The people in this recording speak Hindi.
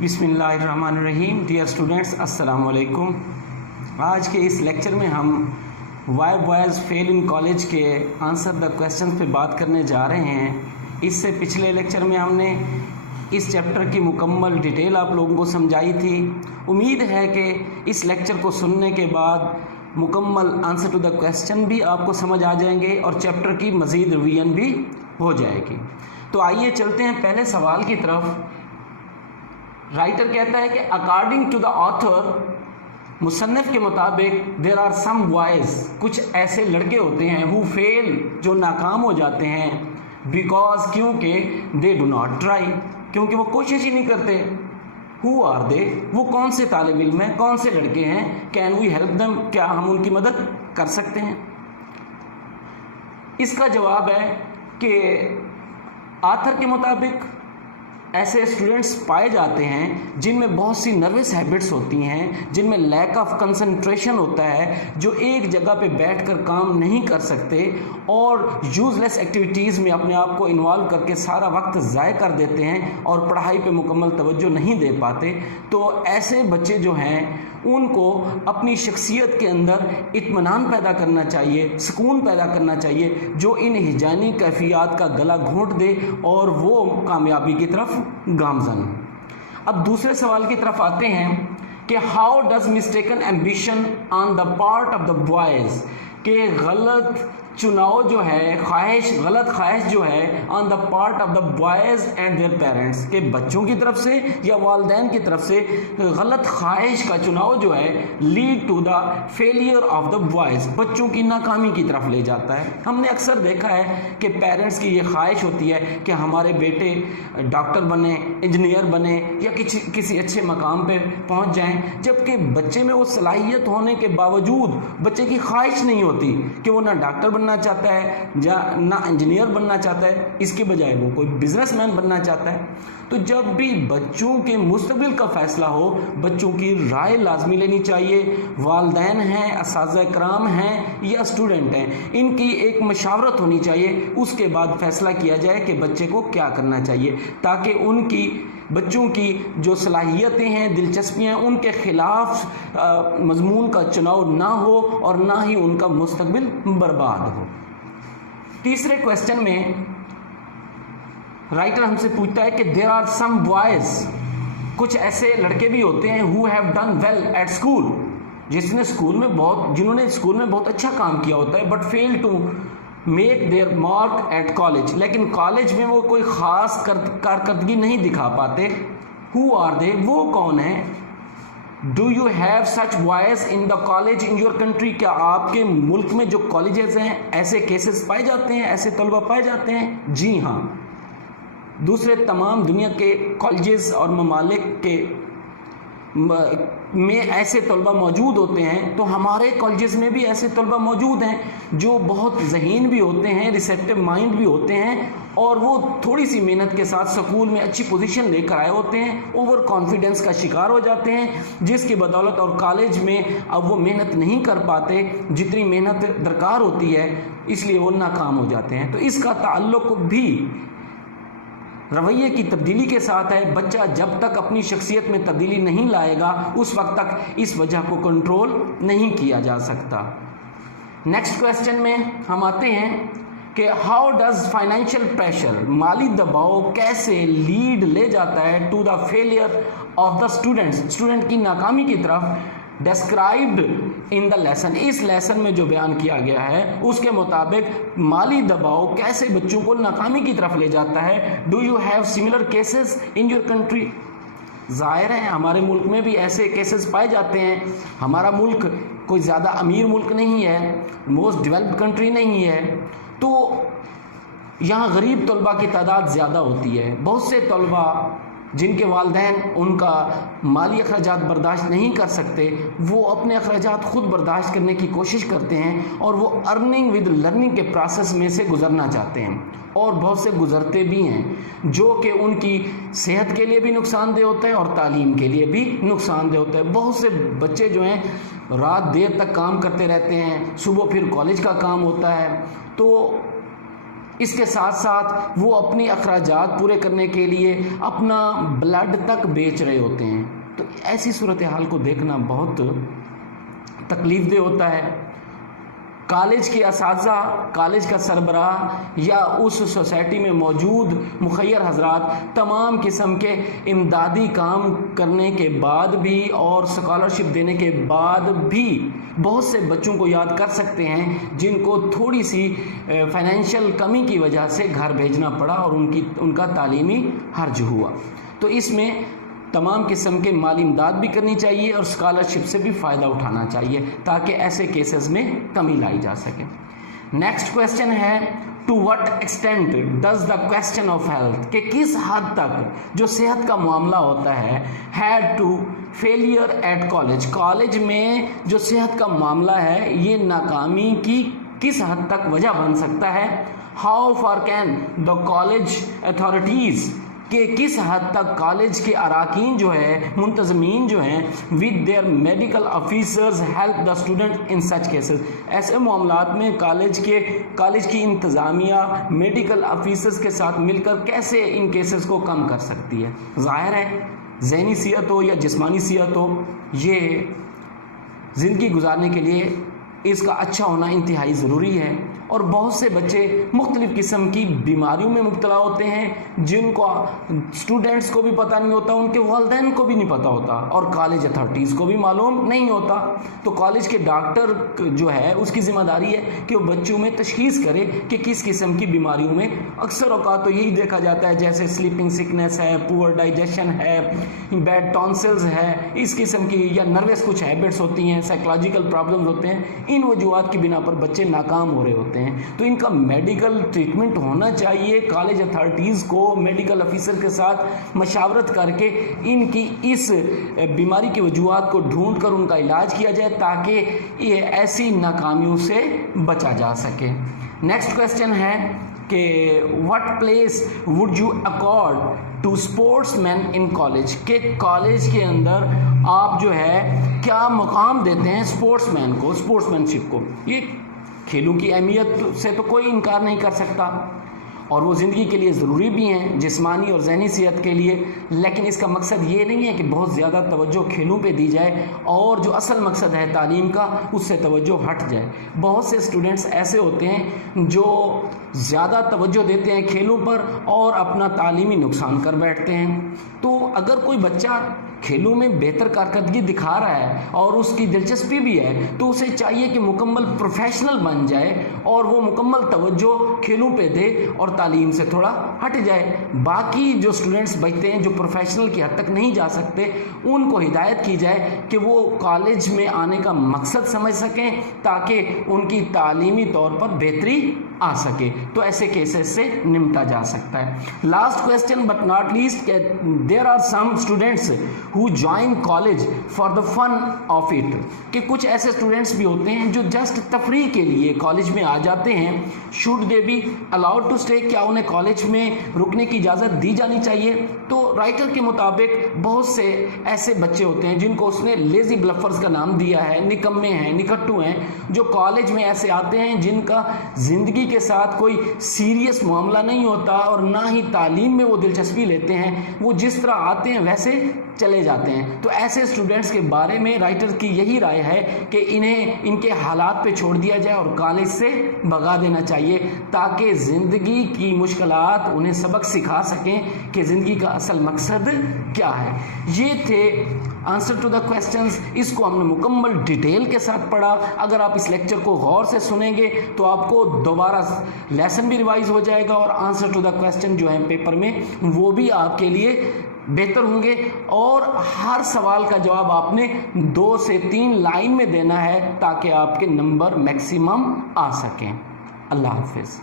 बिस्मिल्लाहिर्रहमानिर्रहीम। डियर स्टूडेंट्स, अस्सलाम वालेकुम। आज के इस लेक्चर में हम why boys fail in college के आंसर द क्वेश्चन पे बात करने जा रहे हैं। इससे पिछले लेक्चर में हमने इस चैप्टर की मुकम्मल डिटेल आप लोगों को समझाई थी। उम्मीद है कि इस लेक्चर को सुनने के बाद मुकम्मल आंसर टू द क्वेश्चन भी आपको समझ आ जाएंगे और चैप्टर की मज़ीद रिवीजन भी हो जाएगी। तो आइए चलते हैं पहले सवाल की तरफ। राइटर कहता है कि अकॉर्डिंग टू द ऑथर, मुसन्निफ के मुताबिक, देयर आर सम बॉयज़, कुछ ऐसे लड़के होते हैं, हु फेल, जो नाकाम हो जाते हैं, बिकॉज, क्योंकि, दे डू नॉट ट्राई, क्योंकि वो कोशिश ही नहीं करते। हु आर दे, वो कौन से तालिब इल्म हैं, कौन से लड़के हैं। कैन वी हेल्प देम, क्या हम उनकी मदद कर सकते हैं। इसका जवाब है कि ऑथर के मुताबिक ऐसे स्टूडेंट्स पाए जाते हैं जिनमें बहुत सी नर्वस हैबिट्स होती हैं, जिनमें लैक ऑफ कंसंट्रेशन होता है, जो एक जगह पे बैठकर काम नहीं कर सकते और यूज़लेस एक्टिविटीज़ में अपने आप को इन्वॉल्व करके सारा वक्त ज़ाय कर देते हैं और पढ़ाई पे मुकम्मल तवज्जो नहीं दे पाते। तो ऐसे बच्चे जो हैं उनको अपनी शख्सियत के अंदर इत्मीनान पैदा करना चाहिए, सुकून पैदा करना चाहिए, जो इन हिजानी कैफियत का गला घोंट दे और वो कामयाबी की तरफ गामजन। अब दूसरे सवाल की तरफ आते हैं कि how does mistaken ambition on the part of the boys, के गलत चुनाव जो है, गलत ख्वाहिश जो है on the part of the boys and their parents, के बच्चों की तरफ से या वालिदैन की तरफ से गलत ख्वाहिश का चुनाव जो है lead to the failure of the boys, बच्चों की नाकामी की तरफ ले जाता है। हमने अक्सर देखा है कि पेरेंट्स की ये ख्वाहिश होती है कि हमारे बेटे डॉक्टर बने, इंजीनियर बने या किसी अच्छे मकाम पे पहुंच जाएं, जबकि बच्चे में वो सलाहियत होने के बावजूद बच्चे की ख्वाहिश नहीं होती कि वो ना डॉक्टर बनना चाहता है या ना इंजीनियर बनना चाहता है, इसके बजाय वो कोई बिजनेसमैन बनना चाहता है। तो जब भी बच्चों के मुस्तकबिल का फैसला हो, बच्चों की राय लाजमी लेनी चाहिए। वालिदैन हैं, असातिज़ा कराम हैं या स्टूडेंट हैं, इनकी एक मशावरत होनी चाहिए, उसके बाद फैसला किया जाए कि बच्चे को क्या करना चाहिए, ताकि उनकी बच्चों की जो सलाहियतें हैं, दिलचस्पियाँ, उनके ख़िलाफ़ मज़मून का चुनाव ना हो और ना ही उनका मुस्तकबिल बर्बाद हो। तीसरे क्वेश्चन में राइटर हमसे पूछता है कि देयर आर सम बॉयज़, कुछ ऐसे लड़के भी होते हैं, who have done well at school, जिन्होंने स्कूल में बहुत अच्छा काम किया होता है, but fail to make their mark at college, लेकिन कॉलेज में वो कोई ख़ास कारकर्दगी नहीं दिखा पाते। हु आर दे, वो कौन है। Do you have such boys in the college in your country, क्या आपके मुल्क में जो कॉलेजेस हैं ऐसे केसेस पाए जाते हैं, ऐसे तलबा पाए जाते हैं। जी हाँ, दूसरे तमाम दुनिया के कॉलेजेस और ममालिक के में ऐसे तलबा मौजूद होते हैं, तो हमारे कॉलेजेस में भी ऐसे तलबा मौजूद हैं जो बहुत ज़हीन भी होते हैं, रिसेप्टिव माइंड भी होते हैं और वो थोड़ी सी मेहनत के साथ स्कूल में अच्छी पोजीशन लेकर आए होते हैं, ओवर कॉन्फिडेंस का शिकार हो जाते हैं, जिसकी बदौलत और कॉलेज में अब वो मेहनत नहीं कर पाते जितनी मेहनत दरकार होती है, इसलिए वो नाकाम हो जाते हैं। तो इसका ताल्लुक भी रवैये की तब्दीली के साथ है। बच्चा जब तक अपनी शख्सियत में तब्दीली नहीं लाएगा, उस वक्त तक इस वजह को कंट्रोल नहीं किया जा सकता। नेक्स्ट क्वेश्चन में हम आते हैं कि हाउ डज फाइनेंशियल प्रेशर, माली दबाव कैसे लीड ले जाता है to the failure of the student की नाकामी की तरफ, डिस्क्राइब्ड इन द लेसन, इस लेसन में जो बयान किया गया है उसके मुताबिक माली दबाव कैसे बच्चों को नाकामी की तरफ ले जाता है। Do you have similar cases in your country, ज़ाहिर है हमारे मुल्क में भी ऐसे केसेस पाए जाते हैं। हमारा मुल्क कोई ज़्यादा अमीर मुल्क नहीं है, मोस्ट डेवलप्ड कंट्री नहीं है, तो यहाँ गरीब तलबा की तादाद ज़्यादा होती है। बहुत से तलबा जिनके वालिदैन उनका माली अखराजात बर्दाश्त नहीं कर सकते, वो अपने अखराजात ख़ुद बर्दाश्त करने की कोशिश करते हैं और वो अर्निंग विद लर्निंग के प्रोसेस में से गुज़रना चाहते हैं और बहुत से गुज़रते भी हैं, जो कि उनकी सेहत के लिए भी नुकसानदेह होता है और तालीम के लिए भी नुकसानदेह होता है। बहुत से बच्चे जो हैं रात देर तक काम करते रहते हैं, सुबह फिर कॉलेज का काम होता है, तो इसके साथ साथ वो अपनी अखराजात पूरे करने के लिए अपना ब्लड तक बेच रहे होते हैं। तो ऐसी सूरत हाल को देखना बहुत तकलीफदेह होता है। कॉलेज के असातिज़ा, कॉलेज का सरबराह या उस सोसाइटी में मौजूद मुखय्यर हजरात तमाम किस्म के इमदादी काम करने के बाद भी और स्कॉलरशिप देने के बाद भी बहुत से बच्चों को याद कर सकते हैं जिनको थोड़ी सी फाइनेंशियल कमी की वजह से घर भेजना पड़ा और उनका तालीमी हर्ज हुआ। तो इसमें तमाम किस्म के माली इमदाद भी करनी चाहिए और स्कॉलरशिप से भी फ़ायदा उठाना चाहिए ताकि ऐसे केसेस में कमी लाई जा सके। नेक्स्ट क्वेश्चन है, to what extent does the question of health, कि किस हद तक जो सेहत का मामला होता है led to failure at college, college में जो सेहत का मामला है ये नाकामी की किस हद तक वजह बन सकता है। How far can the college authorities, कि किस हद तक कॉलेज के अराकीन जो है, मुंतज़मीन जो हैं, with their medical officers help the student in such cases, ऐसे मामलात में कॉलेज की इंतज़ामिया मेडिकल ऑफिसर्स के साथ मिलकर कैसे इन केसेस को कम कर सकती है। ज़ाहिर है ज़हनी सेहत हो या जिस्मानी सेहत हो, ये ज़िंदगी गुजारने के लिए इसका अच्छा होना इंतहाई ज़रूरी है। और बहुत से बच्चे मुख्तलिफ़ किस्म की बीमारियों में मुब्तला होते हैं जिनको स्टूडेंट्स को भी पता नहीं होता, उनके वालिदैन को भी नहीं पता होता और कॉलेज अथॉरिटीज़ को भी मालूम नहीं होता। तो कॉलेज के डॉक्टर जो है उसकी ज़िम्मेदारी है कि वो बच्चों में तशख़ीस करे कि किस किस्म की बीमारियों में, अक्सर औक़ात तो यही देखा जाता है जैसे स्लीपिंग सिकनेस है, पुअर डाइजेशन है, बैड टॉन्सिल्स है, इस किस्म की, या नर्वस कुछ हैबिट्स होती हैं, साइकोलॉजिकल प्रॉब्लम्स होते हैं, इन वजूहात की बिना पर बच्चे नाकाम हो रहे होते हैं। तो इनका मेडिकल ट्रीटमेंट होना चाहिए। कॉलेज अथॉरिटीज़ को मेडिकल ऑफिसर के साथ मशावरत करके इनकी इस बीमारी की वजूहात को ढूंढ कर उनका इलाज किया जाए ताकि ये ऐसी नाकामियों से बचा जा सके। नेक्स्ट क्वेश्चन है कि what place would you accord to sportsman in college, के कॉलेज के अंदर आप जो है क्या मुकाम देते हैं स्पोर्ट्समैन को, स्पोर्ट्समैनशिप को। ये खेलों की अहमियत से तो कोई इनकार नहीं कर सकता और वो ज़िंदगी के लिए ज़रूरी भी हैं, जिस्मानी और ज़हनी सेहत के लिए, लेकिन इसका मकसद ये नहीं है कि बहुत ज़्यादा तवज्जो खेलों पे दी जाए और जो असल मकसद है तालीम का उससे तवज्जो हट जाए। बहुत से स्टूडेंट्स ऐसे होते हैं जो ज़्यादा तवज्जो देते हैं खेलों पर और अपना तालीमी नुकसान कर बैठते हैं। तो अगर कोई बच्चा खेलों में बेहतर कारकर्दगी दिखा रहा है और उसकी दिलचस्पी भी है तो उसे चाहिए कि मुकम्मल प्रोफेशनल बन जाए और वो मुकम्मल तवज्जो खेलों पे दे और तालीम से थोड़ा हट जाए। बाकी जो स्टूडेंट्स बचते हैं जो प्रोफेशनल की हद तक नहीं जा सकते, उनको हिदायत की जाए कि वो कॉलेज में आने का मकसद समझ सकें ताकि उनकी तालीमी तौर पर बेहतरी आ सके। तो ऐसे केसेस से निपटा जा सकता है। Last question but not least, there are some students who join college for the fun of it, कि कुछ ऐसे स्टूडेंट्स भी होते हैं जो जस्ट तफरीह के लिए कॉलेज में आ जाते हैं। Should they be allowed to stay, क्या उन्हें कॉलेज में रुकने की इजाज़त दी जानी चाहिए। तो राइटर के मुताबिक बहुत से ऐसे बच्चे होते हैं जिनको उसने लेजी ब्लफर्स का नाम दिया है, निकम्मे हैं, निकट्टू हैं, जो कॉलेज में ऐसे आते हैं जिनका ज़िंदगी के साथ कोई सीरियस मामला नहीं होता और ना ही तालीम में वो दिलचस्पी लेते हैं, वो जिस तरह आते हैं वैसे चले जाते हैं। तो ऐसे स्टूडेंट्स के बारे में राइटर की यही राय है कि इन्हें इनके हालात पे छोड़ दिया जाए और कॉलेज से भगा देना चाहिए ताकि ज़िंदगी की मुश्किलात उन्हें सबक सिखा सकें कि ज़िंदगी का असल मकसद क्या है। ये थे आंसर टू द क्वेश्चंस। इसको हमने मुकम्मल डिटेल के साथ पढ़ा। अगर आप इस लेक्चर को गौर से सुनेंगे तो आपको दोबारा लेसन भी रिवाइज हो जाएगा और आंसर टू द क्वेश्चन जो है पेपर में वो भी आपके लिए बेहतर होंगे और हर सवाल का जवाब आपने 2 से 3 लाइन में देना है ताकि आपके नंबर मैक्सिमम आ सकें। अल्लाह हाफिज़।